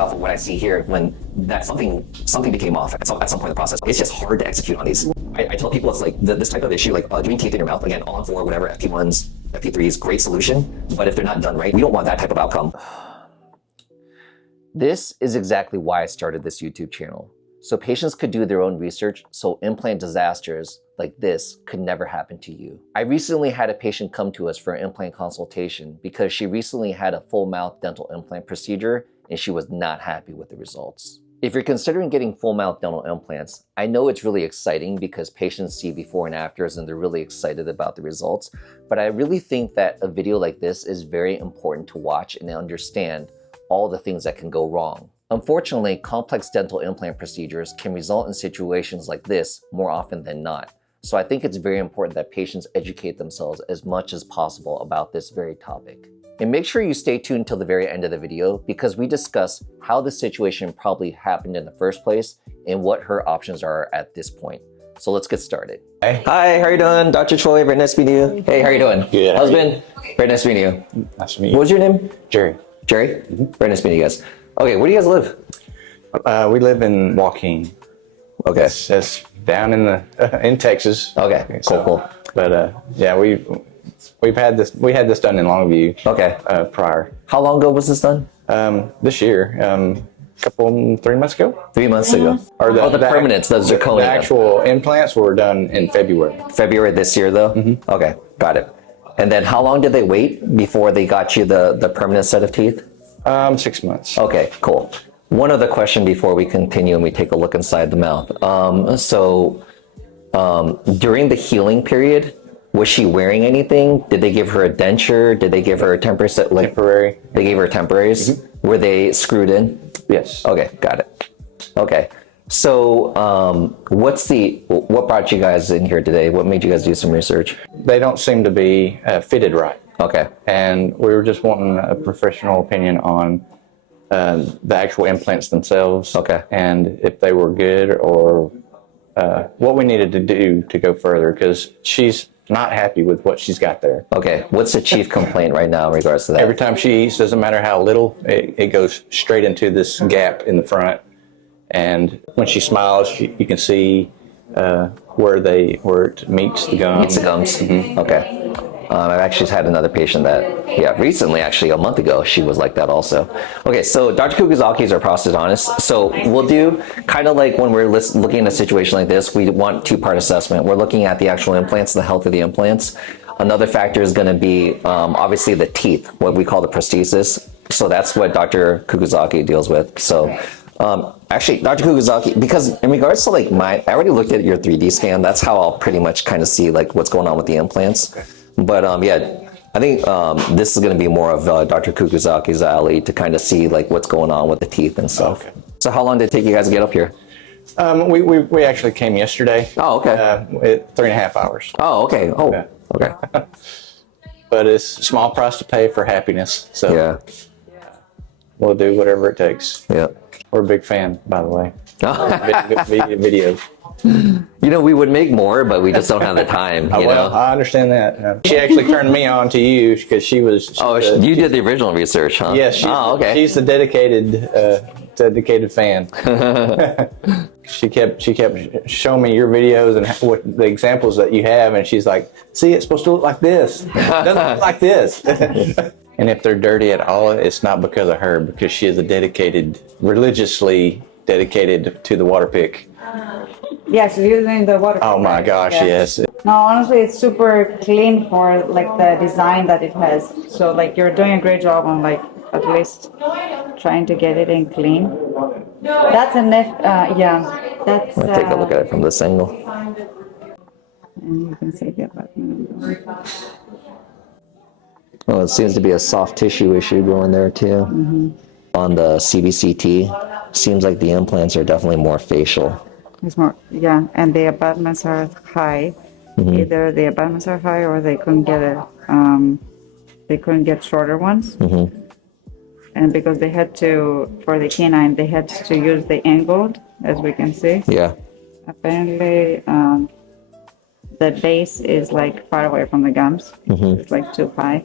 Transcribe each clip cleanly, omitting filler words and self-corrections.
off of what I see here, when that something became off at some point in the process. It's just hard to execute on these. I tell people it's like this type of issue, like doing teeth in your mouth, again, all for whatever, FP1s, FP3s, great solution, but if they're not done right, we don't want that type of outcome. This is exactly why I started this YouTube channel. So patients could do their own research, so implant disasters like this could never happen to you. I recently had a patient come to us for an implant consultation because she recently had a full mouth dental implant procedure and she was not happy with the results. If you're considering getting full mouth dental implants, I know it's really exciting because patients see before and afters and they're really excited about the results, but I really think that a video like this is very important to watch and understand all the things that can go wrong. Unfortunately, complex dental implant procedures can result in situations like this more often than not. So I think it's very important that patients educate themselves as much as possible about this very topic. And make sure you stay tuned till the very end of the video because we discuss how the situation probably happened in the first place and what her options are at this point. So let's get started. Hi, how are you doing? Dr. Choi, very nice meeting you. Hey, how are you doing? Good. How's it been? Very nice meeting you. Nice to meet you. What was your name? Jerry. Jerry? Very nice meeting you guys. Okay, where do you guys live? We live in Joaquin. Okay. It's down in the in Texas. Okay, cool. But yeah, we had this done in Longview. Okay. Prior. How long ago was this done? This year, 3 months ago. 3 months ago. Or the permanents, the zirconia. The actual implants were done in February. February this year, though. Okay, got it. And then how long did they wait before they got you the permanent set of teeth? 6 months. Okay, cool. One other question before we continue and we take a look inside the mouth. During the healing period, was she wearing anything? Did they give her a denture? Did they give her a temporary set? Like, temporary. They gave her temporaries? Were they screwed in? Yes. Okay, got it. Okay. So what brought you guys in here today? What made you guys do some research? They don't seem to be fitted right. Okay. And we were just wanting a professional opinion on the actual implants themselves. Okay. And if they were good or what we needed to do to go further, because she's not happy with what she's got there. Okay. What's the chief complaint right now in regards to that? Every time she eats, doesn't matter how little, it goes straight into this gap in the front. And when she smiles, you can see where it meets the gum. Meets the gums. Okay. I've actually had another patient that, recently, actually a month ago, she was like that also. Okay, so Dr. Kukuzaki is our prosthodontist. So we'll do kind of like when we're looking at a situation like this, we want two-part assessment. We're looking at the actual implants, the health of the implants. Another factor is going to be obviously the teeth, what we call the prosthesis. So that's what Dr. Kukuzaki deals with. So actually, Dr. Kukuzaki, because in regards to like I already looked at your 3D scan. That's how I'll pretty much kind of see like what's going on with the implants. Okay. But yeah, I think this is going to be more of Dr. Kukuzaki's alley to kind of see like what's going on with the teeth and stuff. Okay. So how long did it take you guys to get up here? We actually came yesterday. Oh, okay. 3.5 hours. Oh, okay. Oh, yeah. Okay. But it's a small price to pay for happiness. So yeah, we'll do whatever it takes. Yeah. We're a big fan, by the way. Video. You know, we would make more, but we just don't have the time. You know? I understand that. She actually turned me on to you because she was. You did the original research, huh? Yes. She's the dedicated fan. She kept showing me your videos and what the examples that you have, and she's like, "See, it's supposed to look like this. It doesn't look like this." And if they're dirty at all, it's not because of her, because she is religiously dedicated to the water pick. Yes, using the water. Oh my gosh, yes. No, honestly, it's super clean for like the design that it has. So like you're doing a great job on like at least trying to get it in clean. That's a that's. I'll take a look at it from this angle. And you can see the abutment. Well, it seems to be a soft tissue issue going there too. On the CBCT, seems like the implants are definitely more facial. It's more, and the abutments are high. Either the abutments are high or they couldn't get shorter ones. And because they had to, for the canine, they had to use the angled, as we can see. Yeah. Apparently, the base is like far away from the gums. It's like too high.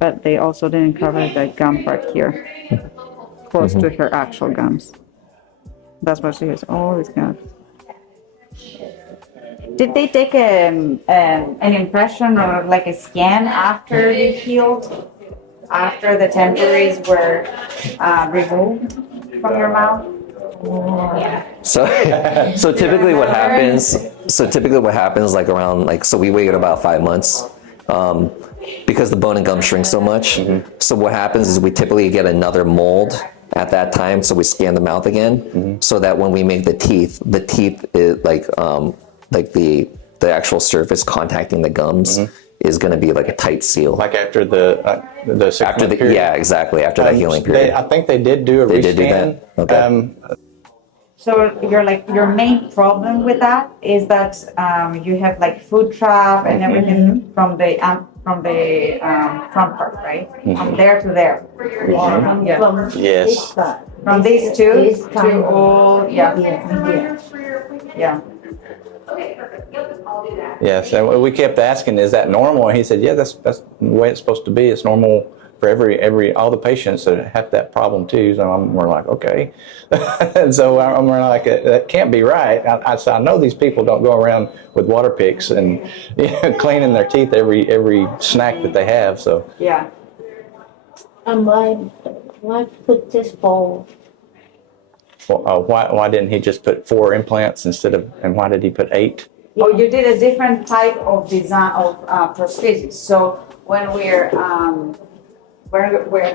But they also didn't cover the gum part here. close to her actual gums. That's what she has always got. Did they take an impression or like a scan after you healed? After the temporaries were removed from your mouth? So typically what happens like around like, so we waited about 5 months because the bone and gum shrink so much. So what happens is we typically get another mold at that time. So we scan the mouth again so that when we make the teeth is like the actual surface contacting the gums is going to be like a tight seal. Like after the 6 month period? Yeah, exactly. After that healing period. I think they did do a rescan. Did do that? Okay. So your main problem with that is that you have like food trap and everything from the front part, right? From there to there. Yeah. Yes. From these two to all, yeah. Yes, and we kept asking, is that normal? And he said, yeah, that's the way it's supposed to be. It's normal for all the patients that have that problem too. So we're like, okay. And so we're like, that can't be right. I know these people don't go around with water picks and cleaning their teeth every snack that they have. So yeah. Why put this bowl? well, why didn't he just put 4 implants and why did he put 8? Oh, you did a different type of design of prosthesis. So when we're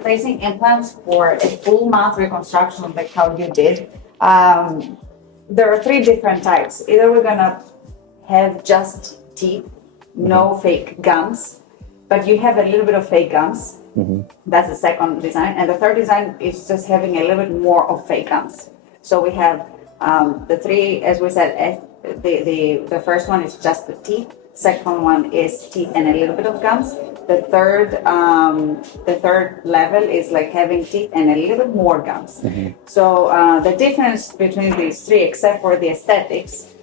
placing implants for a full mouth reconstruction, like how you did, there are 3 different types. Either we're gonna have just teeth, no fake gums, but you have a little bit of fake gums. That's the second design, and the third design is just having a little bit more of fake gums. So we have the 3, as we said. The first one is just the teeth. Second one is teeth and a little bit of gums. The third level is like having teeth and a little bit more gums. So the difference between these 3, except for the aesthetics,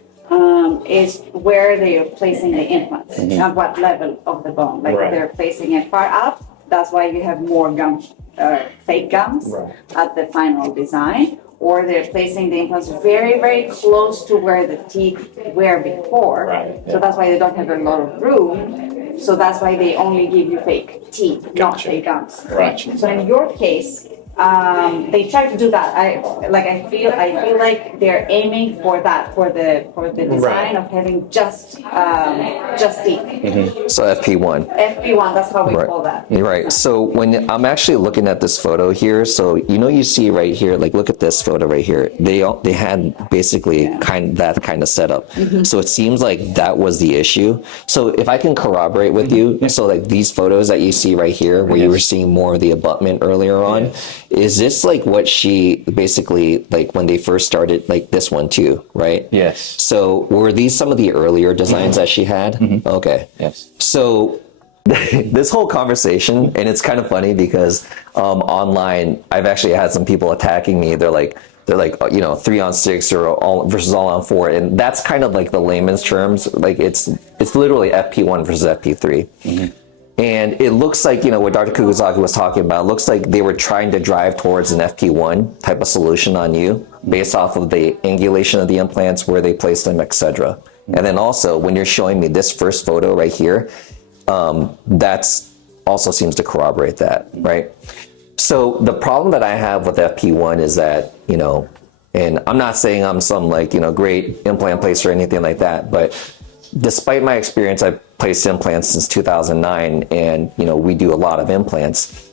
is where they are placing the implants, at what level of the bone. Like if they're placing it far up, that's why you have more gums, fake gums at the final design. Or they're placing the implants very, very close to where the teeth were before. So that's why they don't have a lot of room. So that's why they only give you fake teeth, not fake gums. So in your case, they try to do that. I feel like they're aiming for that, for the design of having just teeth. So FP1. FP1, that's how we call that. You're right. So when I'm actually looking at this photo here, so you see right here, like look at this photo right here. They had basically that kind of setup. So it seems like that was the issue. So if I can corroborate with you, so like these photos that you see right here, where you were seeing more of the abutment earlier on, is this like what she basically, like when they first started, like this one too, right? Yes. So were these some of the earlier designs that she had? Okay. Yes. So this whole conversation, and it's kind of funny because online, I've actually had some people attacking me. They're like, 3-on-6 or all versus all on 4, and that's kind of like the layman's terms. Like it's literally FP1 versus FP3. And it looks like, what Dr. Kugazaki was talking about, it looks like they were trying to drive towards an FP1 type of solution on you based off of the angulation of the implants, where they placed them, etc. And then also, when you're showing me this first photo right here, that's also seems to corroborate that, right? So the problem that I have with FP1 is that, and I'm not saying I'm some great implant placer or anything like that, but despite my experience, I've placed implants since 2009, and we do a lot of implants.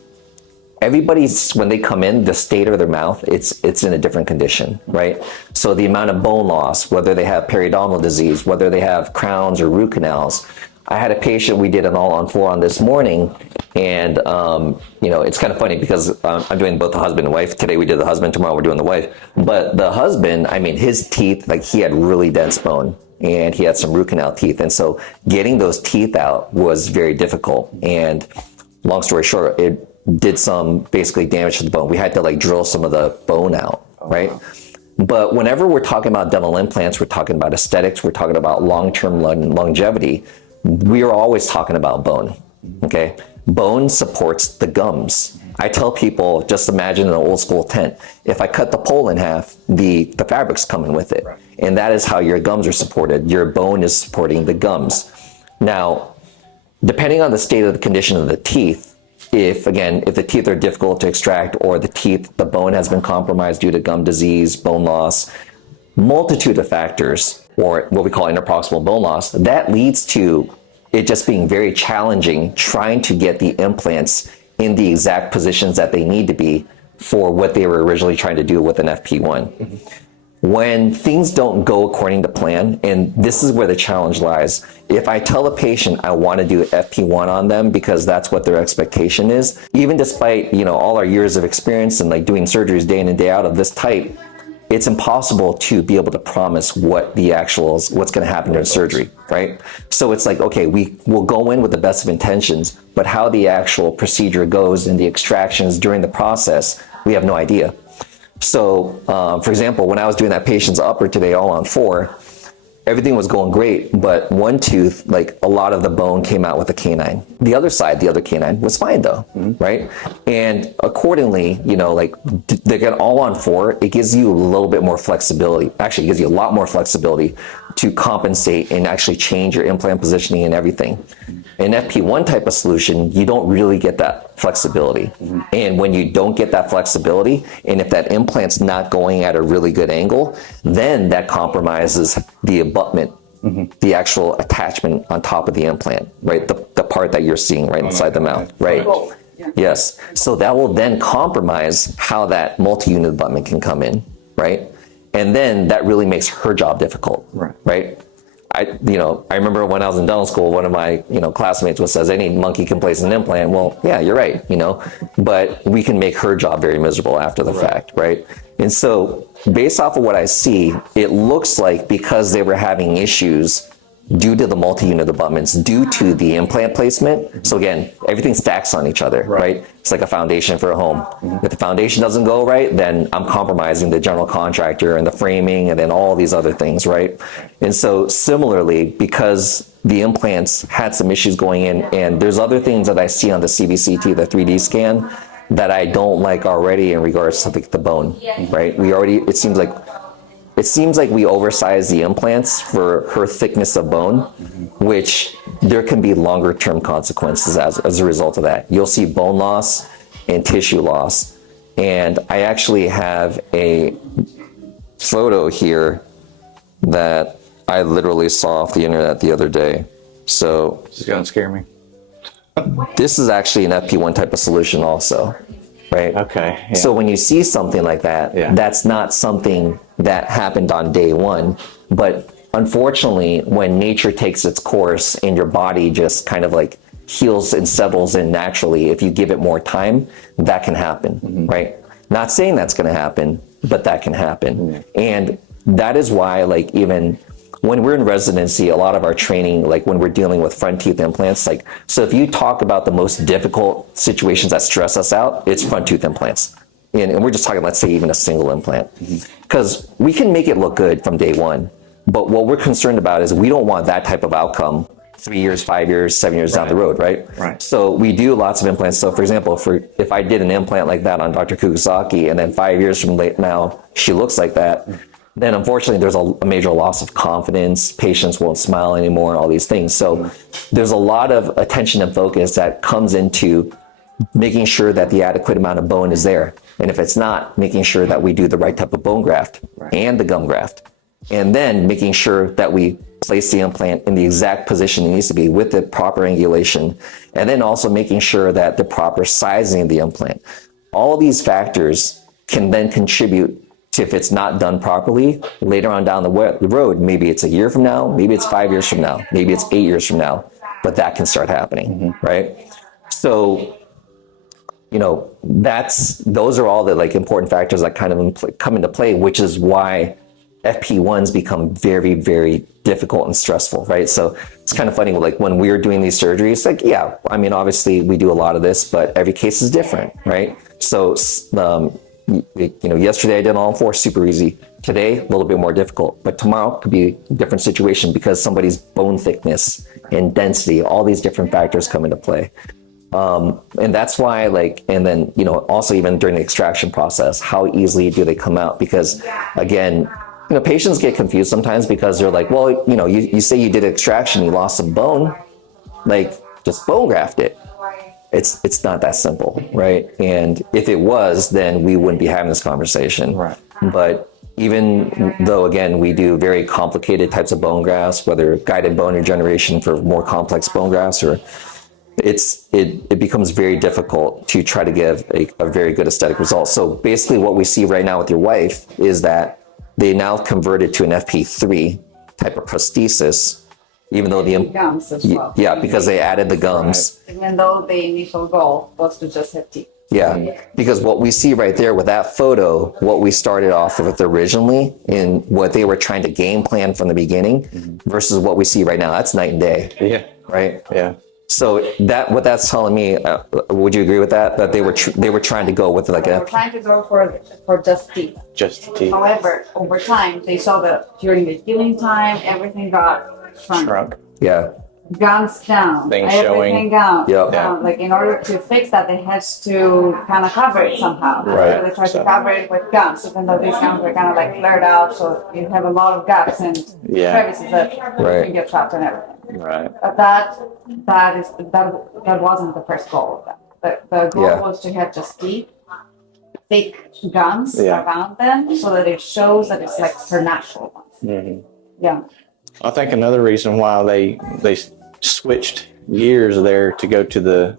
Everybody's, when they come in, the state of their mouth, it's in a different condition, right? So the amount of bone loss, whether they have periodontal disease, whether they have crowns or root canals. I had a patient, we did an all-on-4 on this morning, and it's kind of funny because I'm doing both the husband and wife. Today we did the husband, tomorrow we're doing the wife. But the husband, his teeth, like he had really dense bone, and he had some root canal teeth. And so getting those teeth out was very difficult. And long story short, it did some basically damage to the bone. We had to drill some of the bone out, right? But whenever we're talking about dental implants, we're talking about aesthetics, we're talking about long-term longevity, we are always talking about bone, okay? Bone supports the gums. I tell people, just imagine an old school tent. If I cut the pole in half, the fabric's coming with it. Right. And that is how your gums are supported. Your bone is supporting the gums. Now, depending on the state of the condition of the teeth, if the teeth are difficult to extract, or the bone has been compromised due to gum disease, bone loss, multitude of factors, or what we call interproximal bone loss, that leads to it just being very challenging trying to get the implants in the exact positions that they need to be for what they were originally trying to do with an FP1. Mm-hmm. When things don't go according to plan, and this is where the challenge lies, if I tell a patient I want to do FP1 on them because that's what their expectation is, even despite, all our years of experience and like doing surgeries day in and day out of this type, it's impossible to be able to promise what's going to happen during surgery, right? So it's like, okay, we will go in with the best of intentions, but how the actual procedure goes and the extractions during the process, we have no idea. So, for example, when I was doing that patient's upper today, all on 4, everything was going great, but one tooth, like a lot of the bone came out with the canine. The other canine was fine though, right? And accordingly, they get all on 4, it gives you a little bit more flexibility. Actually, it gives you a lot more flexibility to compensate and actually change your implant positioning and everything. In FP1 type of solution, you don't really get that flexibility. And when you don't get that flexibility, and if that implant's not going at a really good angle, then that compromises the abutment, the actual attachment on top of the implant, right? The part that you're seeing right inside the mouth, right? Oh, yeah. Yes. So that will then compromise how that multi-unit abutment can come in, right? And then that really makes her job difficult, right? I remember when I was in dental school, one of my, classmates says, any monkey can place an implant. Well, yeah, you're right, but we can make her job very miserable after the fact, right? And so based off of what I see, it looks like because they were having issues due to the multi-unit abutments, due to the implant placement. So again, everything stacks on each other, right? It's like a foundation for a home. If the foundation doesn't go right, then I'm compromising the general contractor and the framing and then all these other things, right? And so similarly, because the implants had some issues going in, and there's other things that I see on the CBCT, the 3D scan, that I don't like already in regards to the bone, right? It seems like we oversize the implants for her thickness of bone, which there can be longer term consequences as a result of that. You'll see bone loss and tissue loss. And I actually have a photo here that I literally saw off the internet the other day. So this is gonna scare me. This is actually an FP1 type of solution also, right? Okay. Yeah. So when you see something like that, that's not something that happened on day one, but unfortunately, when nature takes its course and your body just kind of like heals and settles in naturally, if you give it more time, that can happen, right? Not saying that's going to happen, but that can happen. And that is why, like, even when we're in residency, a lot of our training, like when we're dealing with front teeth implants, like, so if you talk about the most difficult situations that stress us out, it's front tooth implants. And we're just talking, let's say, even a single implant. Because we can make it look good from day one, but what we're concerned about is we don't want that type of outcome 3 years, 5 years, 7 years down the road, right? So we do lots of implants. So for example, if I did an implant like that on Dr. Kugisaki, and then 5 years from now, she looks like that, then unfortunately there's a major loss of confidence, patients won't smile anymore, all these things. So there's a lot of attention and focus that comes into making sure that the adequate amount of bone is there. And if it's not, making sure that we do the right type of bone graft and the gum graft. And then making sure that we place the implant in the exact position it needs to be with the proper angulation. And then also making sure that the proper sizing of the implant. All these factors can then contribute to, if it's not done properly, later on down the road, maybe it's a year from now, maybe it's 5 years from now, maybe it's 8 years from now, but that can start happening, right? So, those are all the like important factors that kind of come into play, which is why FP1s become very, very difficult and stressful, right? So it's kind of funny, like when we're doing these surgeries, like, yeah, I mean, obviously we do a lot of this, but every case is different, right? So, yesterday I did all 4, super easy. Today, a little bit more difficult, but tomorrow could be a different situation because somebody's bone thickness and density, all these different factors come into play. And that's why, like, and then, you know, also even during the extraction process, how easily do they come out? Because again, you know, patients get confused sometimes because they're like, well, you know, you say you did extraction, you lost some bone, like just bone graft it. It's not that simple, right? And if it was, then we wouldn't be having this conversation. Right. But even though, again, we do very complicated types of bone grafts, whether guided bone regeneration for more complex bone grafts, or it becomes very difficult to try to give a very good aesthetic result. So basically what we see right now with your wife is that they now converted to an FP3 type of prosthesis, even though the Gums as well. yeah, because they added the gums. Even though the initial goal was to just have teeth. Yeah, because what we see right there with that photo, what we started off with originally and what they were trying to game plan from the beginning versus what we see right now, that's night and day. Yeah. Right? Yeah. So what that's telling me, would you agree with that? That they were trying to go with like They were trying to go for just teeth. Just the teeth. However, over time, they saw that during the healing time, everything got shrunk. yeah, Gums down, Things everything showing. down. Yep. down. Like in order to fix that, they had to kind of cover it somehow. Right. So they tried to cover it with gums, even though these gums were kind of like flared out, so you have a lot of gaps and Yeah. crevices that Right. can get trapped and everything. Right. But that wasn't the first goal of that. The goal Yeah. was to have just deep, thick gums Yeah. around them, so that it shows that it's like her natural ones. Mhm. Yeah. I think another reason why they switched gears there to go to the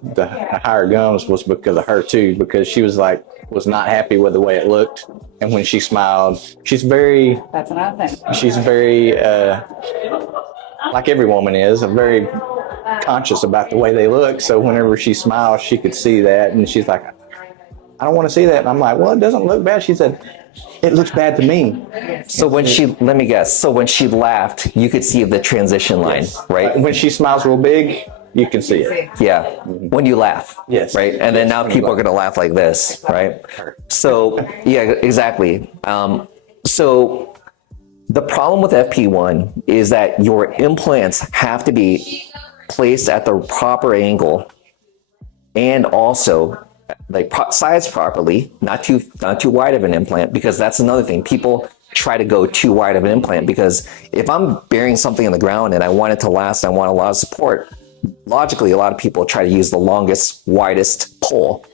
higher gums was because of her too, because she was not happy with the way it looked, and when she smiled, she's very That's another thing. like every woman is, very conscious about the way they look. So whenever she smiles, she could see that, and she's like, I don't want to see that. And I'm like, well, it doesn't look bad. She said, it looks bad to me. So when let me guess. So when she laughed, you could see the transition line, right? When she smiles real big, you can see it. Yeah. When you laugh. Yes. Right. And then now people are going to laugh like this, right? So yeah, exactly. So the problem with FP1 is that your implants have to be placed at the proper angle and also like sized properly, not too wide of an implant, because that's another thing. People try to go too wide of an implant because if I'm burying something in the ground and I want it to last, I want a lot of support. Logically, a lot of people try to use the longest, widest pole,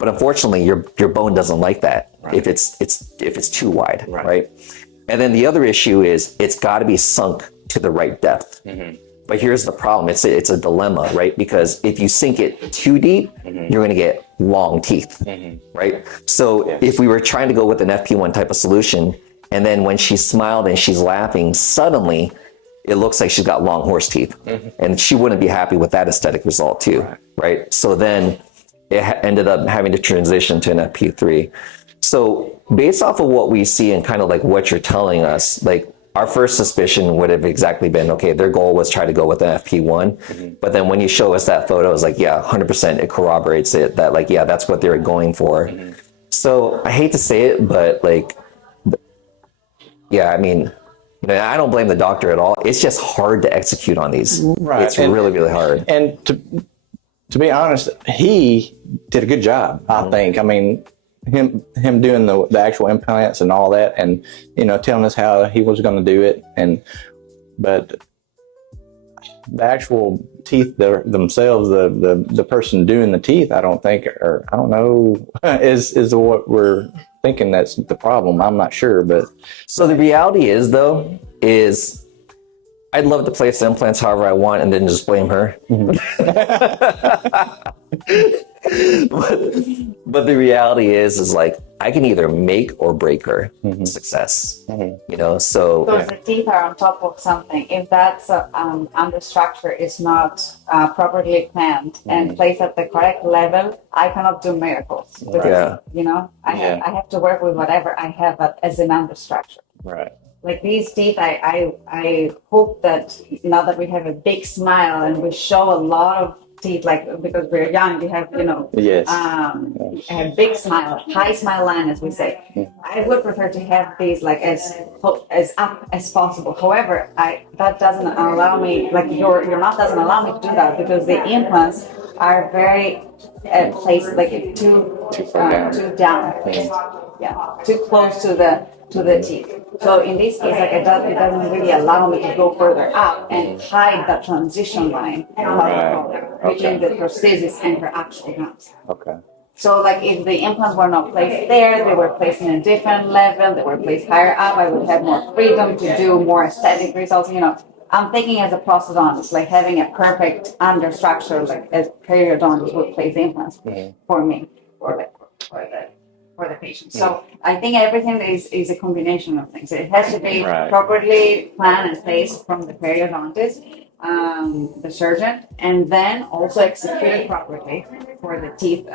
but unfortunately, your bone doesn't like that. Right. If it's too wide, right? And then the other issue is it's got to be sunk to the right depth. Mm-hmm. But here's the problem. It's a dilemma, right? Because if you sink it too deep, you're going to get long teeth, right? So if we were trying to go with an FP1 type of solution, and then when she smiled and she's laughing, suddenly it looks like she's got long horse teeth. And she wouldn't be happy with that aesthetic result too, right? So then it ended up having to transition to an FP3. So based off of what we see and kind of like what you're telling us, like our first suspicion would have exactly been, okay, their goal was try to go with an FP1. But then when you show us that photo, it's like, yeah, 100% it corroborates it that like, yeah, that's what they were going for. So I hate to say it, but like, yeah, I mean, you know, I don't blame the doctor at all. It's just hard to execute on these. Right. It's really, really hard. And to be honest, he did a good job, I think. I mean, him doing the actual implants and all that, and you know, telling us how he was going to do it, but the actual teeth themselves, the person doing the teeth, I don't think, or I don't know, is what we're thinking that's the problem. I'm not sure, but so the reality is though, I'd love to place the implants however I want and then just blame her. But the reality is like I can either make or break her success. You know, so Because the teeth are on top of something. If that's understructure is not properly planned and placed at the correct level, I cannot do miracles. Because, Yeah. you know, I have to work with whatever I have as an understructure. right. Like these teeth, I hope that now that we have a big smile and we show a lot of teeth, like because we're young, we have, you know, Yes. a big smile, high smile line, as we say. I would prefer to have these like as up as possible. However, that doesn't allow me, like your mouth doesn't allow me to do that because the implants are very placed like too far down. too down, yeah, too close to the teeth. So in this case, like it doesn't really allow me to go further up and hide that transition line between the prosthesis and her actual gums. Okay. So like if the implants were not placed there, they were placed in a different level, they were placed higher up, I would have more freedom to do more aesthetic results. You know, I'm thinking as a prosthodontist, like having a perfect understructure, like as periodontist would place implants for me, for the patient. So I think everything is a combination of things. It has to be properly planned and placed from the periodontist, the surgeon, and then also executed properly for the teeth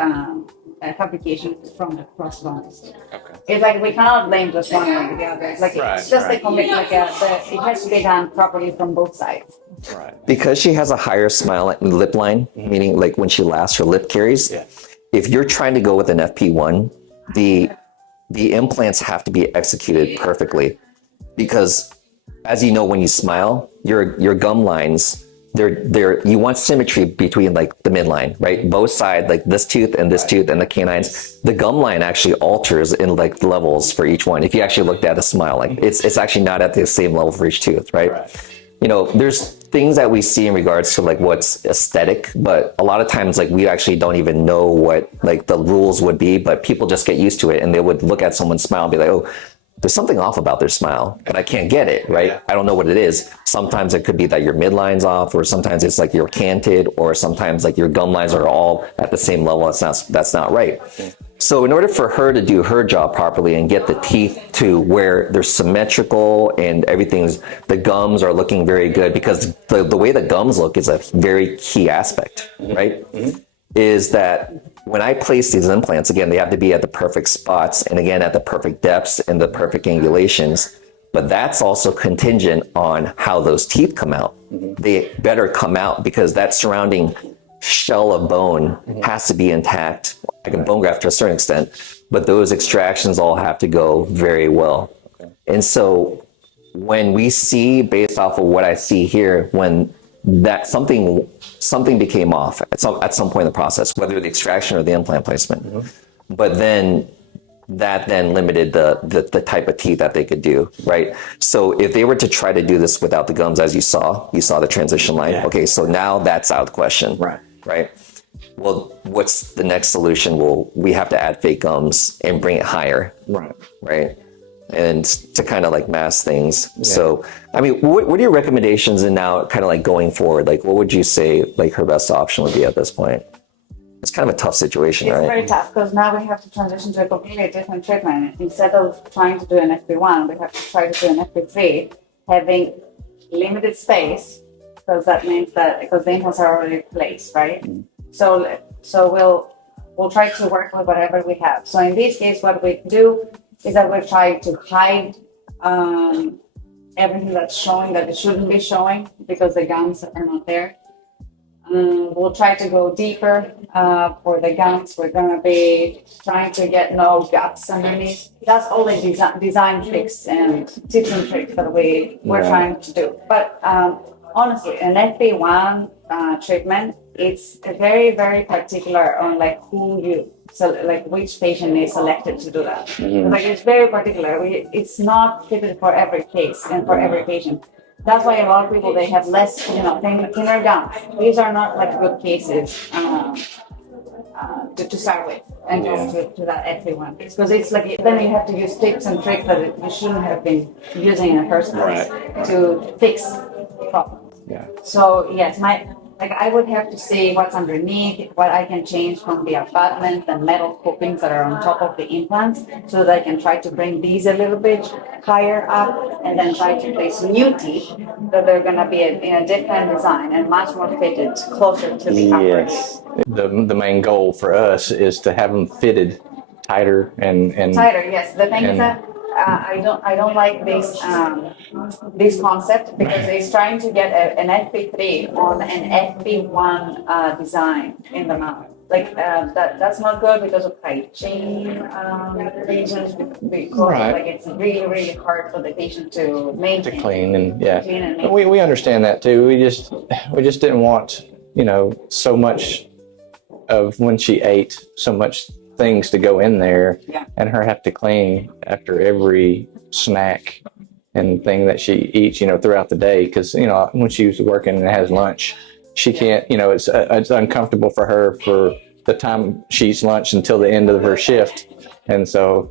fabrication from the prosthodontist. Okay. It's like we cannot blame just one or the other. Like it's just a combination. Like it has to be done properly from both sides. Right. Because she has a higher smile lip line, meaning like when she laughs, her lip carries. Yeah. If you're trying to go with an FP1, the implants have to be executed perfectly, because as you know, when you smile, your gum lines, you want symmetry between like the midline, right? Both sides, like this tooth and this tooth and the canines, the gum line actually alters in like levels for each one. If you actually looked at a smile, like it's actually not at the same level for each tooth, right? You know, there's things that we see in regards to like what's aesthetic, but a lot of times like we actually don't even know what like the rules would be, but people just get used to it and they would look at someone's smile and be like, oh, there's something off about their smile, but I can't get it, right? I don't know what it is. Sometimes it could be that your midline's off, or sometimes it's like you're canted, or sometimes like your gum lines are all at the same level. That's not right. So in order for her to do her job properly and get the teeth to where they're symmetrical and the gums are looking very good, because the way the gums look is a very key aspect, right? Is that when I place these implants, again, they have to be at the perfect spots and again, at the perfect depths and the perfect angulations, but that's also contingent on how those teeth come out. They better come out because that surrounding shell of bone has to be intact. I can bone graft to a certain extent, but those extractions all have to go very well. And so when we see, based off of what I see here, when that something became off at some point in the process, whether the extraction or the implant placement, but then that then limited the type of teeth that they could do, right? So if they were to try to do this without the gums, as you saw the transition line. Yeah. Okay, so now that's out of the question, right? Well, what's the next solution? Well, we have to add fake gums and bring it higher, right? And to kind of like mask things. Yeah. So, I mean, what are your recommendations and now kind of like going forward? Like, what would you say like her best option would be at this point? It's kind of a tough situation, right? It's very tough because now we have to transition to a completely different treatment. Instead of trying to do an FP1, we have to try to do an FP3, having limited space, because that means that because the implants are already placed, right? So we'll try to work with whatever we have. So in this case, what we do is that we're trying to hide everything that's showing that it shouldn't be showing because the gums are not there. We'll try to go deeper for the gums. We're going to be trying to get no guts underneath. That's all the design tricks and tips and tricks that we're trying to do. But honestly, an FP1 treatment, it's very, very particular on like which patient is selected to do that. Like it's very particular. It's not fitted for every case and for every patient. That's why a lot of people, they have less, thinner gums. These are not like good cases to start with and go to that FP1. Because it's like, then you have to use tips and tricks that you shouldn't have been using in the first place to fix problems. Yeah. So yes, I would have to see what's underneath, what I can change from the abutments and metal copings that are on top of the implants, so that I can try to bring these a little bit higher up and then try to place new teeth that they're going to be in a different design and much more fitted closer to the upper. Yes. The main goal for us is to have them fitted tighter and tighter. Yes. The thing is that I don't like this concept because it's trying to get an FP3 on an FP1 design in the mouth. Like that's not good because of hygiene reasons. Because like it's really, really hard for the patient to maintain, to clean and we understand that too. We just didn't want so much of when she ate so much things to go in there, Yeah. and her have to clean after every snack and thing that she eats, throughout the day. Because when she was working and has lunch, she can't. It's uncomfortable for her for the time she eats lunch until the end of her shift, and so.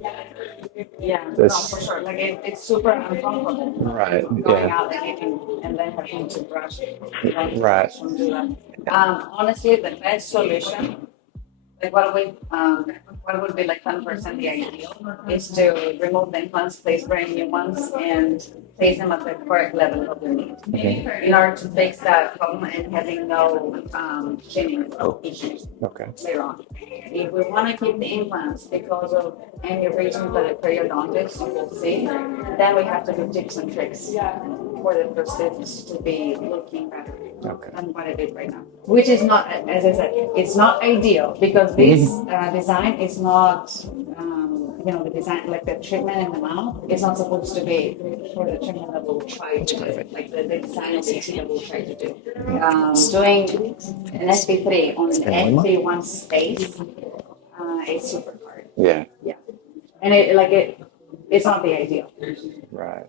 Yeah, no, This- for sure. Like it's super uncomfortable. Right, Going yeah. out and eating and then having to brush. Right. Don't do that. Honestly, the best solution, like what would be like 10% the ideal, is to remove the implants, place brand new ones, and place them at the correct level of the need. In order to fix that problem and having no cleaning issues Okay. later on. If we want to keep the implants because of any reason that the periodontist will see, then we have to do tips and tricks for the prosthesis to be looking better Okay. than what it is right now. Which is not, as I said, it's not ideal because this design is not, the design, like the treatment in the mouth is not supposed to be for the treatment that we'll try to do, like the design of the teeth that we'll try to do. Doing an SP3 on an SP1 space is super hard. Yeah. Yeah. And it's not the ideal. Right.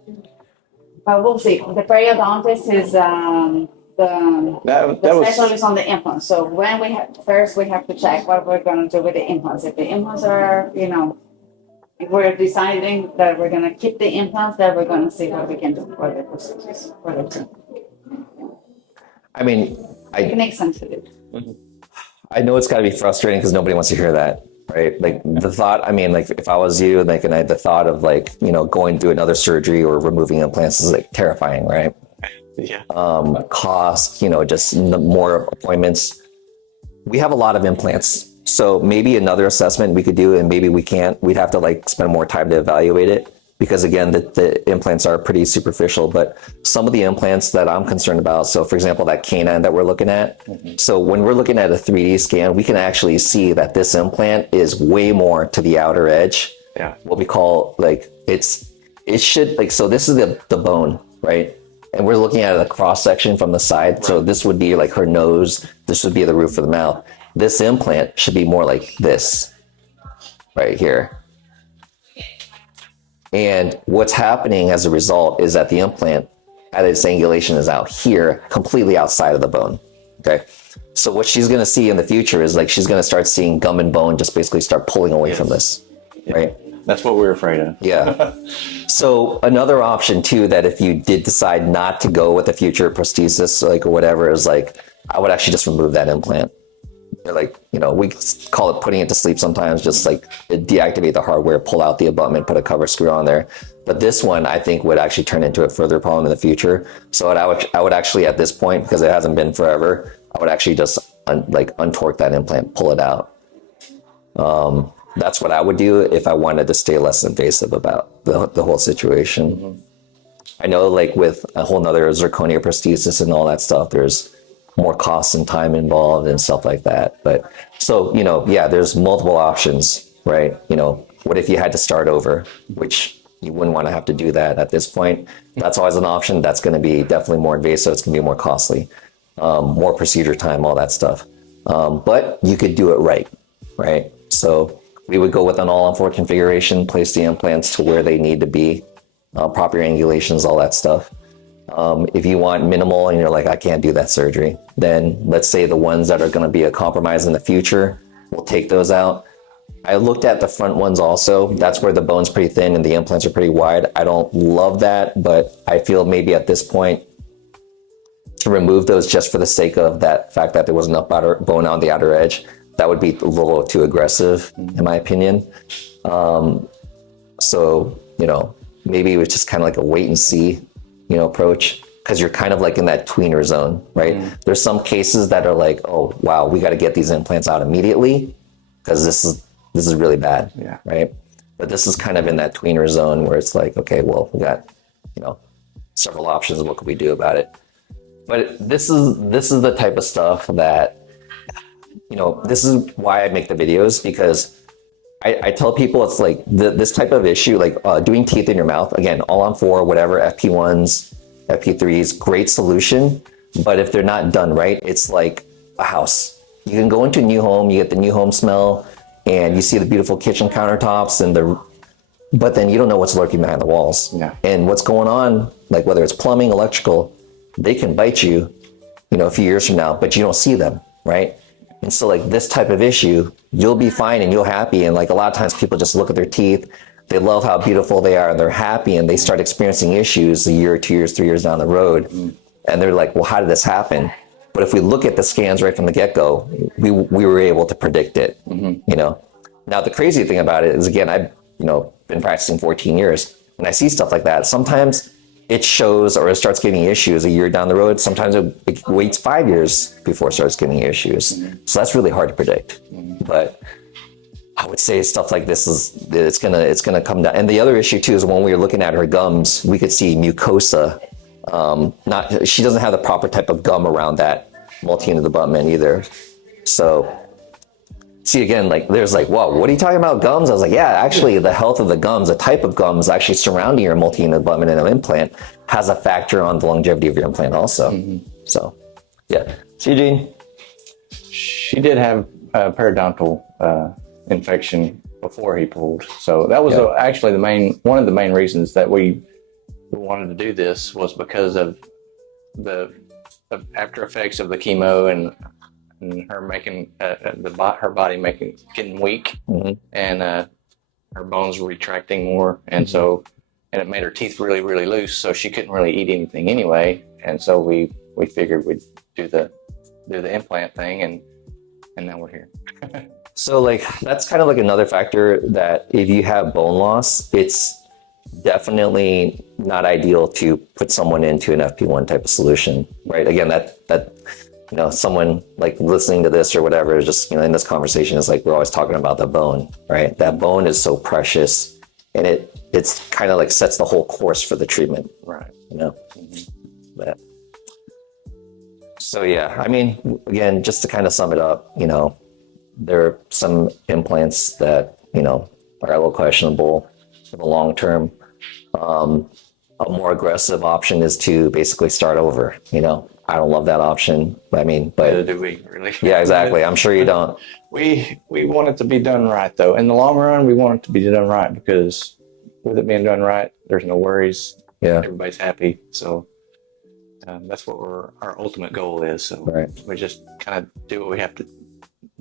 But we'll see. The periodontist is the That was specialist on the implants. So when we have to check what we're going to do with the implants. If the implants are, if we're deciding that we're going to keep the implants, then we're going to see what we can do for the prosthesis, for the teeth. I mean, It makes sense to do. I know it's got to be frustrating because nobody wants to hear that, right? Like the thought, I mean, like if I was you, like, and I had the thought of like, going through another surgery or removing implants is like terrifying, right? Yeah. Cost, just more appointments. We have a lot of implants. So maybe another assessment we could do, and maybe we can't. We'd have to like spend more time to evaluate it because again, the implants are pretty superficial, but some of the implants that I'm concerned about. So for example, that canine that we're looking at. So when we're looking at a 3D scan, we can actually see that this implant is way more to the outer edge. Yeah. What we call like, it should like, so this is the bone, right? And we're looking at a cross section from the side. Right. So this would be like her nose. This would be the roof of the mouth. This implant should be more like this right here. And what's happening as a result is that the implant at its angulation is out here, completely outside of the bone. Okay. So what she's going to see in the future is like, she's going to start seeing gum and bone just basically start pulling away from this. Yeah. Right. That's what we're afraid of. Yeah. So another option too, that if you did decide not to go with the future prosthesis, like or whatever, is like, I would actually just remove that implant. Like, we call it putting it to sleep sometimes, just like deactivate the hardware, pull out the abutment, put a cover screw on there. But this one, I think, would actually turn into a further problem in the future. So I would actually, at this point, because it hasn't been forever, I would actually just untorque that implant, pull it out. That's what I would do if I wanted to stay less invasive about the whole situation. Mm-hmm. I know like with a whole nother zirconia prosthesis and all that stuff, there's more costs and time involved and stuff like that. But so, there's multiple options, right? What if you had to start over, which you wouldn't want to have to do that at this point. That's always an option. That's going to be definitely more invasive. It's going to be more costly, more procedure time, all that stuff. But you could do it right? So we would go with an all-on-4 configuration, place the implants to where they need to be, proper angulations, all that stuff. If you want minimal and you're like, I can't do that surgery, then let's say the ones that are going to be a compromise in the future, we'll take those out. I looked at the front ones also. That's where the bone's pretty thin and the implants are pretty wide. I don't love that, but I feel maybe at this point to remove those just for the sake of that fact that there was enough bone on the outer edge, that would be a little too aggressive in my opinion. So, maybe it was just kind of like a wait and see approach, because you're kind of like in that tweener zone, right? Mm-hmm. There's some cases that are like, oh wow, we got to get these implants out immediately because this is really bad, right? But this is kind of in that tweener zone where it's like, okay, well, we got several options. What can we do about it? But this is the type of stuff that this is why I make the videos, because I tell people it's like this type of issue, like doing teeth in your mouth, again, all-on-4, whatever, FP1s, FP3s, great solution. But if they're not done right, it's like a house. You can go into a new home, you get the new home smell, and you see the beautiful kitchen countertops but then you don't know what's lurking behind the walls. Yeah. And what's going on, like whether it's plumbing, electrical, they can bite you, a few years from now, but you don't see them, right? And so like this type of issue, you'll be fine and you'll happy. And like a lot of times people just look at their teeth, they love how beautiful they are and they're happy, and they start experiencing issues a year, 2 years, 3 years down the road. And they're like, well, how did this happen? But if we look at the scans right from the get-go, we were able to predict it, Now, the crazy thing about it is, again, I've, been practicing 14 years. When I see stuff like that, sometimes it shows or it starts giving issues a year down the road. Sometimes it waits 5 years before it starts giving issues. So that's really hard to predict. But I would say stuff like this it's gonna come down. And the other issue too is when we were looking at her gums, we could see mucosa. She doesn't have the proper type of gum around that multi-unit abutment either. So see, again, like there's like, whoa, what are you talking about gums? I was like, yeah, actually the health of the gums, the type of gums actually surrounding your multi-unit abutment and an implant has a factor on the longevity of your implant also. So yeah. See, Eugene? She did have a periodontal infection before he pulled. So that was actually one of the main reasons that we wanted to do this, was because of the after effects of the chemo and her making her body getting weak, and her bones were retracting more, and so it made her teeth really, really loose, so she couldn't really eat anything anyway. And so we figured we'd do the implant thing, and now we're here. So like that's kind of like another factor, that if you have bone loss, it's definitely not ideal to put someone into an FP1 type of solution, right? Again, that someone like listening to this or whatever is just, in this conversation is like, we're always talking about the bone, right? That bone is so precious, and it's kind of like sets the whole course for the treatment, Right. But, so yeah, I mean, again, just to kind of sum it up, there are some implants that, are a little questionable in the long term. A more aggressive option is to basically start over, I don't love that option. I mean, but Do we really? yeah, exactly. I'm sure you don't. We want it to be done right, though. In the long run, we want it to be done right, because with it being done right, there's no worries. Yeah. Everybody's happy. So that's what our ultimate goal is. So Right. we just kind of do what we have to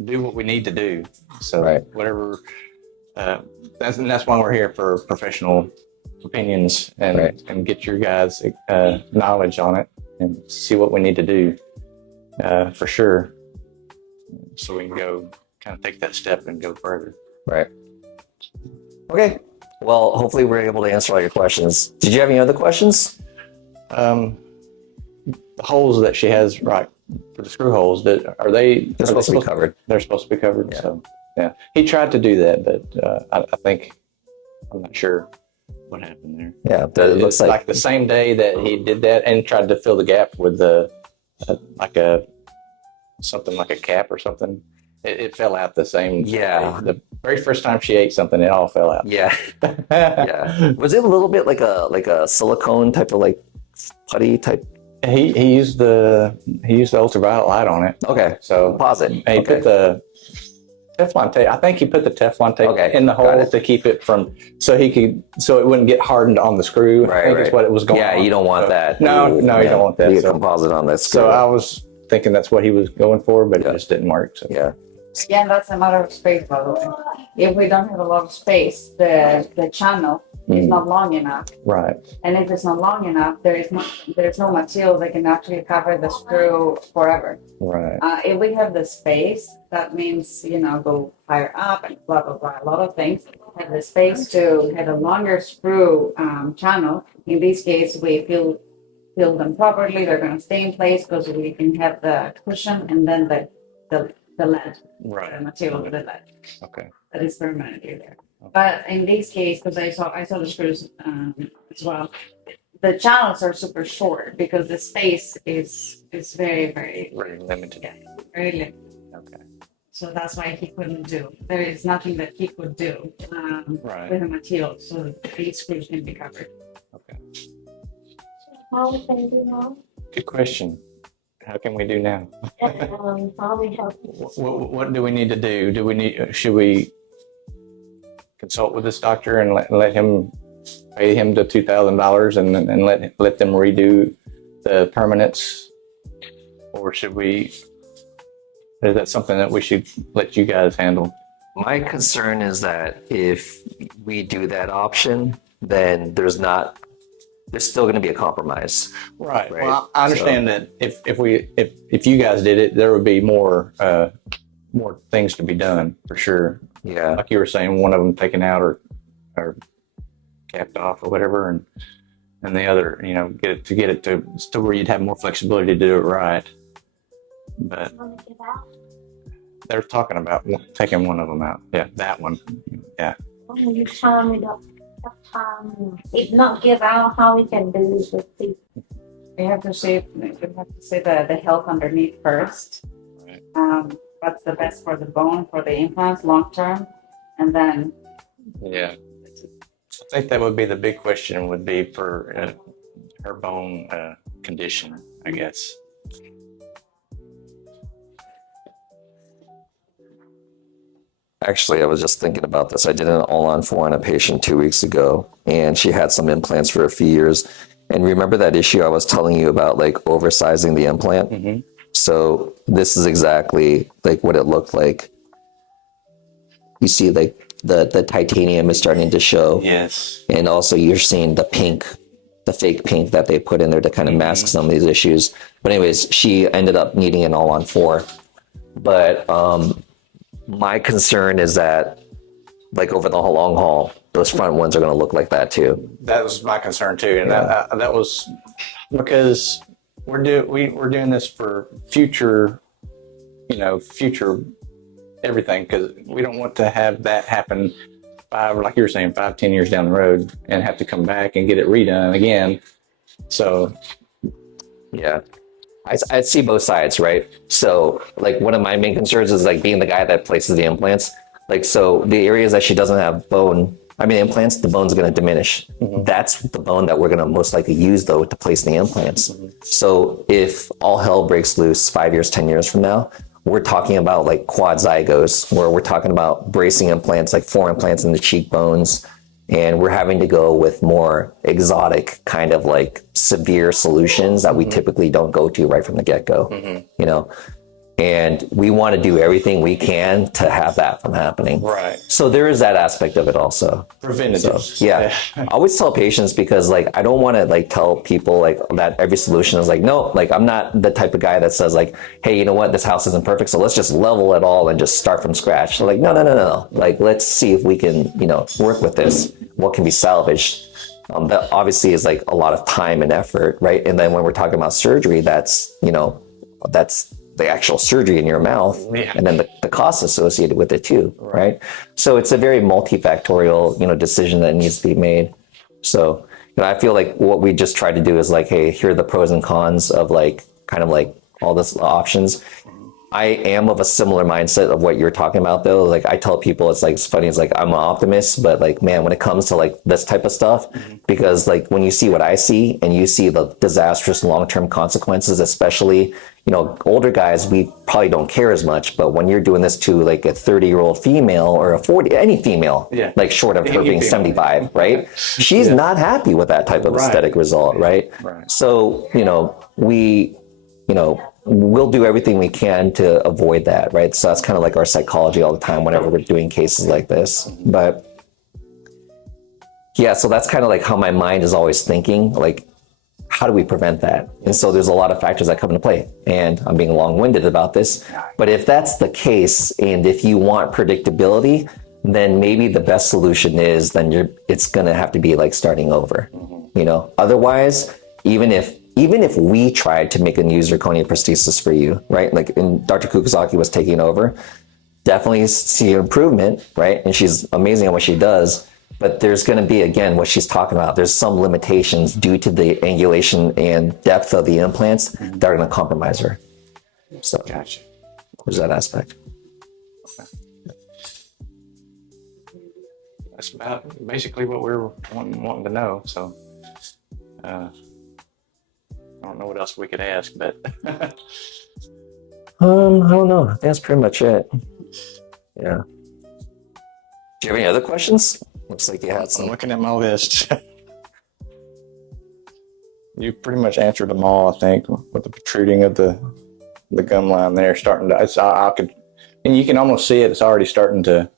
do, what we need to do. So Right. whatever. That's why we're here, for professional opinions and Right. and get your guys' knowledge on it, and see what we need to do for sure, so we can go kind of take that step and go further. Right. Okay. Well, hopefully we're able to answer all your questions. Did you have any other questions? The holes that she has, right, for the screw holes, they're supposed to be covered. They're supposed to be covered. Yeah. So yeah, he tried to do that, but I think, I'm not sure what happened there. Yeah, it looks like the same day that he did that and tried to fill the gap with something like a cap or something. It fell out the same. Yeah. The very first time she ate something, it all fell out. Yeah. Yeah. Was it a little bit like a silicone type of like putty type? He used the ultraviolet light on it. Okay. So Composite. and he put the Teflon tape. I think he put the Teflon tape in the got hole it. to keep it so it wouldn't get hardened on the screw. Right, I think right. is what it was going on. Yeah, you don't want So- that. No, you don't want that. You So, composite on that screw. so I was thinking that's what he was going for, but Yeah. it just didn't work. So. Yeah. Yeah, and that's a matter of space, by the way. If we don't have a lot of space, the channel is not long enough. Right. And if it's not long enough, there's no material that can actually cover the screw forever. Right. If we have the space, that means, go higher up and blah, blah, blah, a lot of things. Have the space to have a longer screw channel. In this case, we fill them properly. They're going to stay in place because we can have the cushion and then the lead, the Right. material with the lead Okay. that is permanently there. But in this case, because I saw the screws as well, the channels are super short because the space is very, very, Very limited. very limited. Okay. So that's why he couldn't do. There is nothing that he could do Right. with the material, so these screws can be covered. Okay. How we can do now? Good question. How can we do now? Probably help. What do we need to do? Should we consult with this doctor and let him pay him the $2,000 and let them redo the permanents, or should we? Is that something that we should let you guys handle? My concern is that if we do that option, then there's still going to be a compromise. Right. Right. Well, I understand that if you guys did it, there would be more things to be done for sure. Yeah. Like you were saying, one of them taken out or capped off or whatever, and the other, get it to where you'd have more flexibility to do it right. But Want to get out? they're talking about taking one of them out. Yeah, that one. Yeah. When you tell me the time, if not give out, how we can do the thing? We have to say the health underneath first. Right. What's the best for the bone, for the implants long term, and then Yeah. I think that would be the big question, would be for her bone condition, I guess. Actually, I was just thinking about this. I did an all-on-4 on a patient 2 weeks ago, and she had some implants for a few years. And remember that issue I was telling you about, like oversizing the implant? Mm-hmm. So this is exactly like what it looked like. You see, like the titanium is starting to show. Yes. And also you're seeing the pink, the fake pink that they put in there to kind of mask some of these issues. But anyways, she ended up needing an all-on-4. But my concern is that, like over the long haul, those front ones are going to look like that too. That was my concern too, and that was because we're doing this for future everything, because we don't want to have that happen like you were saying, 5-10 years down the road and have to come back and get it redone again. So yeah. I see both sides, right? So like one of my main concerns is like being the guy that places the implants. Like, so the areas that she doesn't have implants, the bone's going to diminish. Mm-hmm. That's the bone that we're going to most likely use though to place the implants. Mm-hmm. So if all hell breaks loose 5 years, 10 years from now, we're talking about like quad zygos, where we're talking about bracing implants, like 4 implants in the cheekbones. And we're having to go with more exotic kind of like severe solutions that we typically don't go to right from the get-go, and we want to do everything we can to have that from happening. Right. So there is that aspect of it also. Preventative. So, yeah. I always tell patients, because like, I don't want to like tell people like that every solution is like, no, like I'm not the type of guy that says like, hey, you know what, this house isn't perfect, so let's just level it all and just start from scratch. So like, no. Like, let's see if we can, work with this. What can be salvaged? That obviously is like a lot of time and effort, right? And then when we're talking about surgery, that's the actual surgery in your mouth, and then the costs associated with it too, right? So it's a very multifactorial, decision that needs to be made. So, I feel like what we just try to do is like, hey, here are the pros and cons of like, kind of like all this options. I am of a similar mindset of what you're talking about though. Like I tell people, it's funny, it's like I'm an optimist, but like, man, when it comes to like this type of stuff, because like when you see what I see and you see the disastrous long-term consequences, especially, older guys, we probably don't care as much, but when you're doing this to like a 30-year-old female or a 40, any female, like short of her being 75, right? She's not happy with that type of aesthetic result, right? So, we'll do everything we can to avoid that, right? So that's kind of like our psychology all the time whenever we're doing cases like this. But yeah, so that's kind of like how my mind is always thinking, like, how do we prevent that? And so there's a lot of factors that come into play. And I'm being long-winded about this, but if that's the case, and if you want predictability, then maybe the best solution is it's going to have to be like starting over, Otherwise, even if we tried to make a new zirconia prosthesis for you, right? Like, and Dr. Kukuzaki was taking over, definitely see improvement, right? And she's amazing at what she does, but there's going to be, again, what she's talking about. There's some limitations due to the angulation and depth of the implants that are going to compromise her. So gotcha. There's that aspect. That's about basically what we were wanting to know. So, I don't know what else we could ask, but I don't know. I think that's pretty much it. Yeah. Do you have any other questions? Looks like you had I'm some. looking at my list. You pretty much answered them all, I think, with the protruding of the gum line there starting to. I could, and you can almost see it. It's already starting to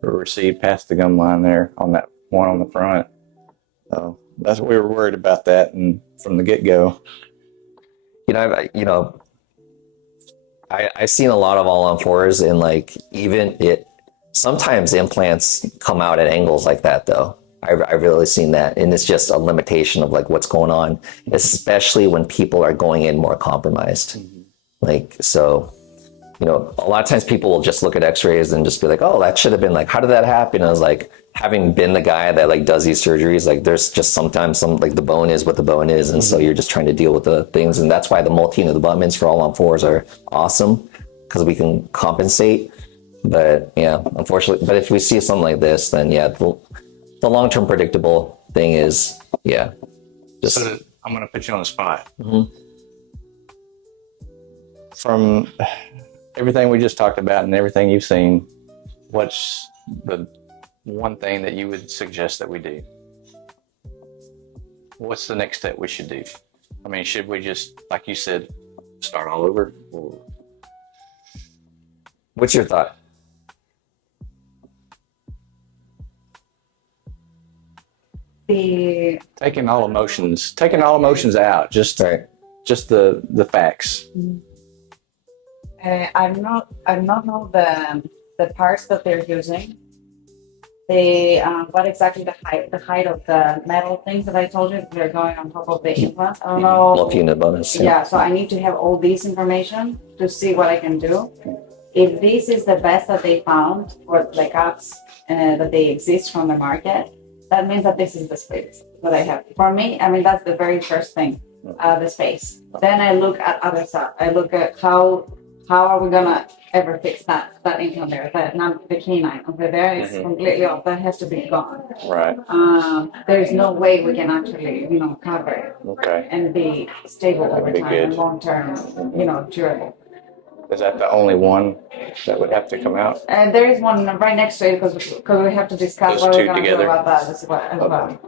recede past the gum line there on that one on the front. So that's we were worried about that, and from the get go. I've seen a lot of all on fours, and like even it. Sometimes implants come out at angles like that, though. I've really seen that, and it's just a limitation of like what's going on, especially when people are going in more compromised. Like, so, a lot of times people will just look at x-rays and just be like, oh, that should have been like, how did that happen? And I was like, having been the guy that like does these surgeries, like there's just sometimes like the bone is what the bone is. And so you're just trying to deal with the things. And that's why the multi and the abutments for all on fours are awesome, because we can compensate. But yeah, unfortunately, but if we see something like this, then yeah, the long-term predictable thing is, yeah. Just So I'm going to put you on the spot. Mhm. From everything we just talked about and everything you've seen, what's the one thing that you would suggest that we do? What's the next step we should do? I mean, should we just, like you said, start all over? Or What's your thought? taking all emotions out, just Right. just the facts. I'm not know the parts that they're using. What exactly the height of the metal things that I told you they're going on top of the implant. I don't know. Multi-unit bonus. Yeah, so I need to have all this information to see what I can do. If this is the best that they found for the cuts that they exist from the market, that means that this is the space that I have. For me, I mean, that's the very first thing, the space. Then I look at other stuff. I look at how are we gonna ever fix that implant there? The canine over there is completely off. That has to be gone. Right. There's no way we can actually, cover it Okay. and be stable over Be time good. and long term, durable. Is that the only one that would have to come out? And there is one right next to it because we have to discuss Those what we're two gonna together? do about that as well.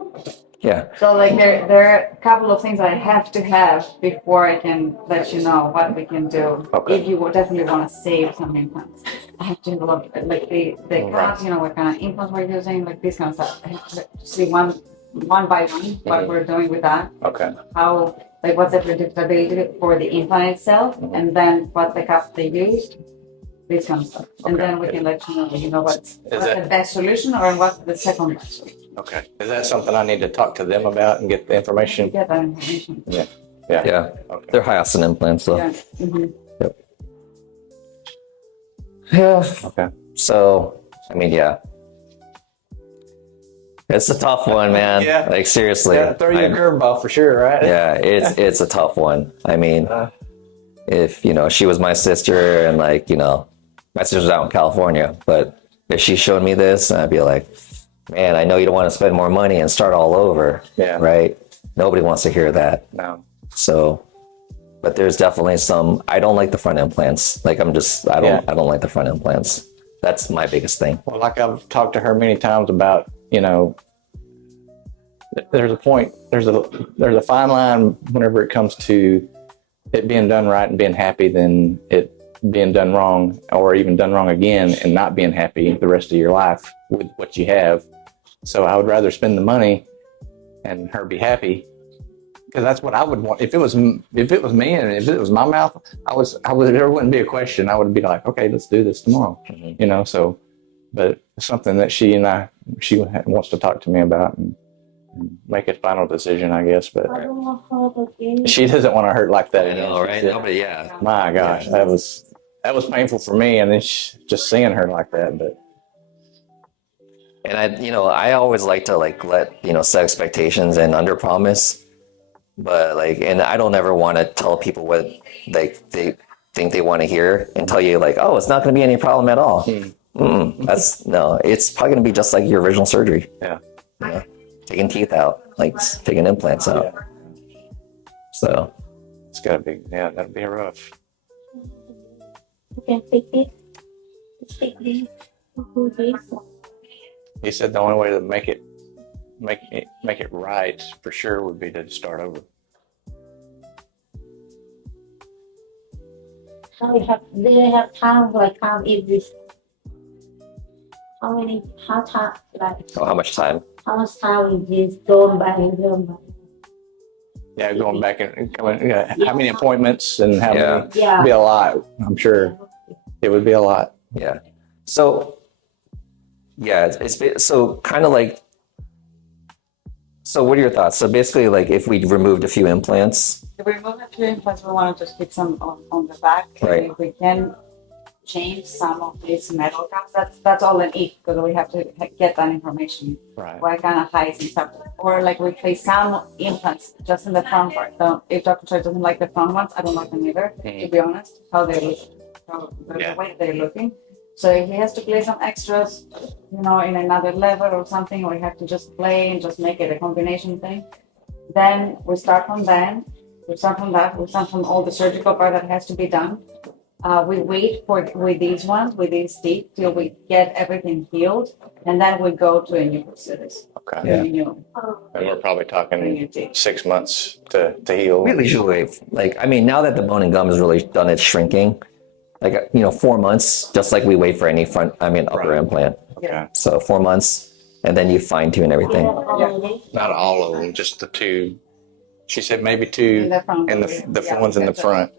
Yeah. So like there are a couple of things I have to have before I can let you know what we can do. Okay. If you would definitely want to save some implants, I have to look at like the cuts, what kind of implants we're using, like this kind of stuff. I have to see one by one what we're doing with that. Okay. How what's the predictability for the implant itself, and then what the cups they used. This kind of stuff, and Okay. then we can let you know what's that- the best solution or what's the second best solution. Okay. Is that something I need to talk to them about and get the information? Get that information. Yeah. Yeah. Okay. They're hyacinth implants, though. Yeah. Mhm. Yeah. Okay. So, I mean, yeah. It's a tough one, man. Yeah. Like, seriously. Yeah, throw you a curveball for sure, right? Yeah, it's a tough one. I mean, if, she was my sister and my sister's out in California, but if she showed me this, I'd be like, man, I know you don't want to spend more money and start all over. Yeah. Right? Nobody wants to hear that. No. So, but there's definitely I don't like the front implants. Like, I don't like the front implants. That's my biggest thing. Well, like I've talked to her many times about, there's a point, there's a fine line whenever it comes to it being done right and being happy than it being done wrong, or even done wrong again and not being happy the rest of your life with what you have. So I would rather spend the money and her be happy, because that's what I would want. If it was me and if it was my mouth, there wouldn't be a question. I would be like, okay, let's do this tomorrow. So, but it's something that she wants to talk to me about and make a final decision, I guess. But I don't want her to get she doesn't want to hurt like that. I know, right? Nobody, yeah. My gosh, that was painful for me, and then just seeing her like that. But And I always like to let, set expectations and under promise, but and I don't ever want to tell people what they think they want to hear and tell you oh, it's not going to be any problem at all. It's probably going to be just like your original surgery. yeah. Taking teeth out, taking implants out. Yeah. So, It's gotta be, yeah, that'd be rough. You can fix it. Fix it. Do this. He said the only way to make it right for sure would be to start over. Now we have, do they have time, like time is this? How time, like, Oh, how much time? how much time is this done by and done by? Yeah, going back and coming, yeah, how many appointments and how Yeah. many? It'd be a lot, I'm sure. It would be a lot. Yeah. So, yeah, so kind of like, so what are your thoughts? So basically, like if we removed a few implants, If we remove the few implants, we want to just keep some on the back. Right. If we can change some of these metal caps, that's all in it, because we have to get that information. Right. What kind of heights and stuff. Or like replace some implants just in the front part. So if Dr. Choi doesn't like the front ones, I don't like them either, to be honest, how they look, the way they're looking. So if he has to play some extras, in another level or something, or we have to just play and just make it a combination thing, then we start from that. We start from all the surgical part that has to be done. We wait with these ones, with these teeth, till we get everything healed, and then we go to a new prosthesis. Okay. Yeah. And we're probably talking 6 months to heal. we usually wait. Now that the bone and gum has really done its shrinking, 4 months, just like we wait for any upper implant. Okay. So 4 months, and then you fine tune everything. Not all of them, just the two. She said maybe two, In the front. and the ones in the front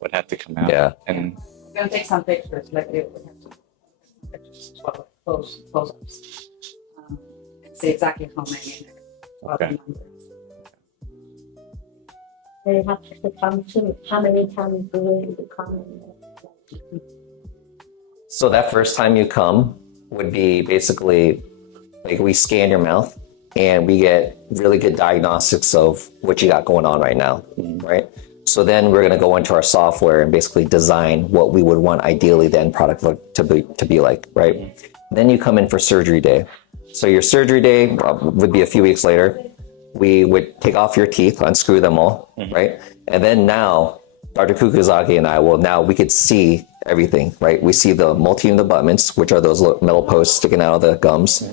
would have to come out. Yeah. And We're gonna take some pictures, like we have to pictures, close-ups, and see exactly how many in there. What Okay. the number is. They have to come to, how many times do they come? So that first time you come would be basically like we scan your mouth and we get really good diagnostics of what you got going on right now, right? So then we're going to go into our software and basically design what we would want ideally the end product to be like, right? Then you come in for surgery day. So your surgery day would be a few weeks later. We would take off your teeth, unscrew them all, right? And then now Dr. Kukuzaki and we could see everything, right? We see the multi-unit abutments, which are those metal posts sticking out of the gums.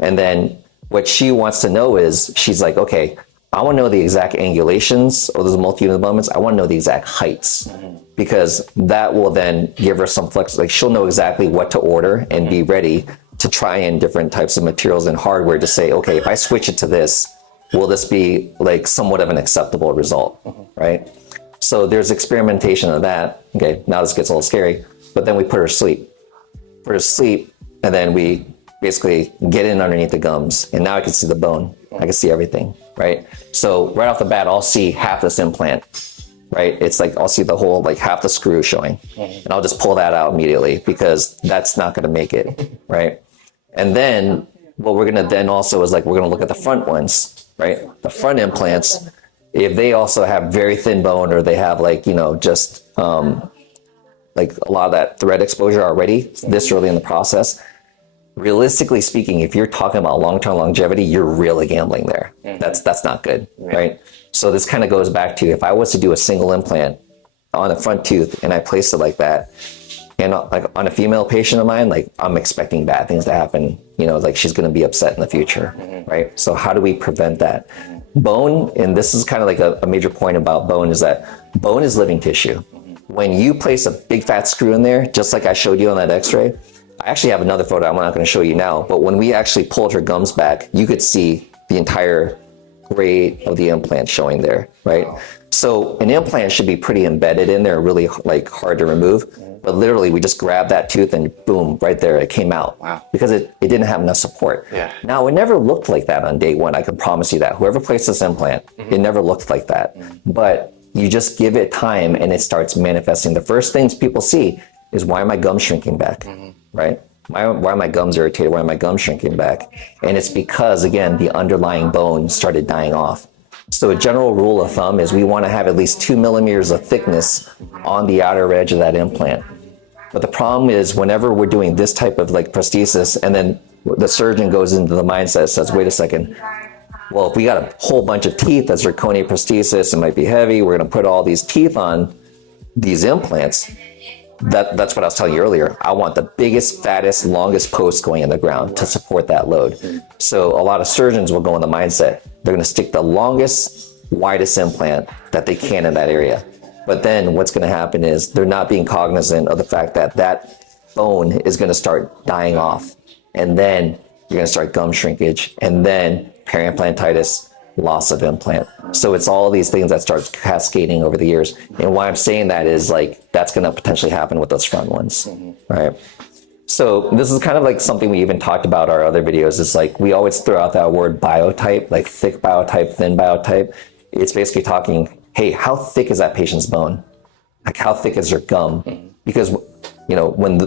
And then what she wants to know is, she's like, okay, I want to know the exact angulations of those multi-unit abutments. I want to know the exact heights, because that will then give her some flex. Like she'll know exactly what to order and be ready to try in different types of materials and hardware to say, okay, if I switch it to this, will this be like somewhat of an acceptable result, right? So there's experimentation of that. Okay, now this gets a little scary, but then we put her to sleep, and then we basically get in underneath the gums, and now I can see the bone. I can see everything, right? So right off the bat, I'll see half this implant, right? It's like I'll see the whole, like half the screw showing, and I'll just pull that out immediately because that's not going to make it, right? And then what we're going to then also is like we're going to look at the front ones, right? The front implants, if they also have very thin bone or they have like, just like a lot of that thread exposure already this early in the process, realistically speaking, if you're talking about long-term longevity, you're really gambling there. That's not good, right? So this kind of goes back to, if I was to do a single implant on the front tooth and I place it like that, and like on a female patient of mine, like I'm expecting bad things to happen, like she's going to be upset in the future, right? So how do we prevent that? Bone, and this is kind of like a major point about bone, is that bone is living tissue. When you place a big fat screw in there, just like I showed you on that x-ray, I actually have another photo I'm not going to show you now, but when we actually pulled her gums back, you could see the entire grade of the implant showing there, right? So an implant should be pretty embedded in there, really like hard to remove, but literally we just grabbed that tooth and boom, right there, it came out. Wow. Because it didn't have enough support. Yeah. Now, it never looked like that on day one, I can promise you that. Whoever placed this implant, it never looked like that. But you just give it time and it starts manifesting. The first things people see is, why are my gums shrinking back, right? Why are my gums irritated? Why are my gums shrinking back? And it's because, again, the underlying bone started dying off. So a general rule of thumb is we want to have at least 2 millimeters of thickness on the outer edge of that implant. But the problem is, whenever we're doing this type of like prosthesis, and then the surgeon goes into the mindset, says, wait a second, Well, if we got a whole bunch of teeth, that's zirconia prosthesis, it might be heavy. We're going to put all these teeth on these implants. That's what I was telling you earlier. I want the biggest, fattest, longest post going in the ground to support that load. So a lot of surgeons will go in the mindset, they're going to stick the longest, widest implant that they can in that area. But then what's going to happen is they're not being cognizant of the fact that that bone is going to start dying off. And then you're going to start gum shrinkage, and then periimplantitis, loss of implant. So it's all these things that start cascading over the years. And why I'm saying that is like, that's going to potentially happen with those front ones, right? So this is kind of like something we even talked about our other videos. It's like, we always throw out that word biotype, like thick biotype, thin biotype. It's basically talking, hey, how thick is that patient's bone? Like how thick is their gum? Because, you know, when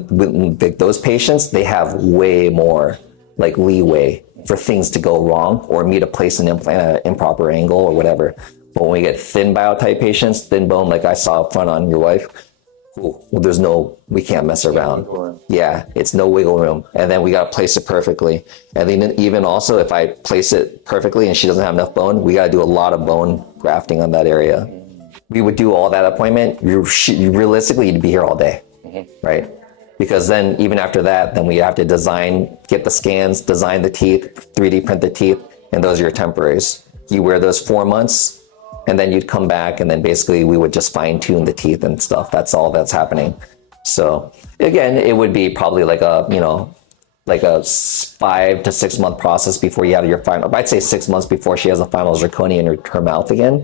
those patients, they have way more like leeway for things to go wrong or me to place an implant at an improper angle or whatever. But when we get thin biotype patients, thin bone, like I saw up front on your wife, well, we can't mess around. Yeah, it's no wiggle room. And then we got to place it perfectly. And then even also, if I place it perfectly and she doesn't have enough bone, we got to do a lot of bone grafting on that area. We would do all that appointment. Realistically, you'd be here all day, right? Because then even after that, then we have to get the scans, design the teeth, 3D print the teeth, and those are your temporaries. You wear those 4 months, and then you'd come back, and then basically we would just fine tune the teeth and stuff. That's all that's happening. So again, it would be probably like a 5 to 6 month process before you have your final. I'd say 6 months before she has a final zirconia in her mouth again.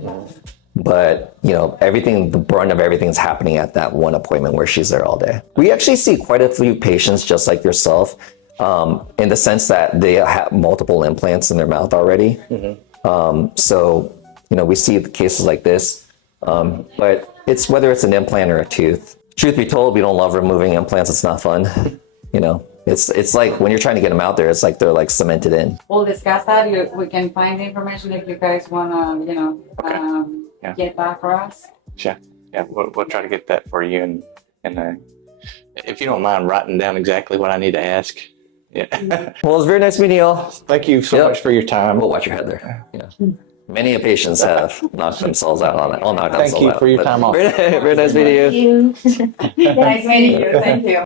But, you know, the brunt of everything's happening at that one appointment where she's there all day. We actually see quite a few patients just like yourself, in the sense that they have multiple implants in their mouth already. So, you know, we see the cases like this, but it's whether it's an implant or a tooth. Truth be told, we don't love removing implants. It's not fun. You know, it's like when you're trying to get them out there, it's like they're like cemented in. We'll discuss that. We can find the information if you guys want to, get that for us. Sure. Yeah, we'll try to get that for you. And if you don't mind writing down exactly what I need to ask. Yeah. Well, it's very nice meeting you all. Thank you so much for your time. We'll watch your head there. Yeah. Many patients have knocked themselves out on it. Thank you for your time off. Very nice meeting you. Nice meeting you. Thank you.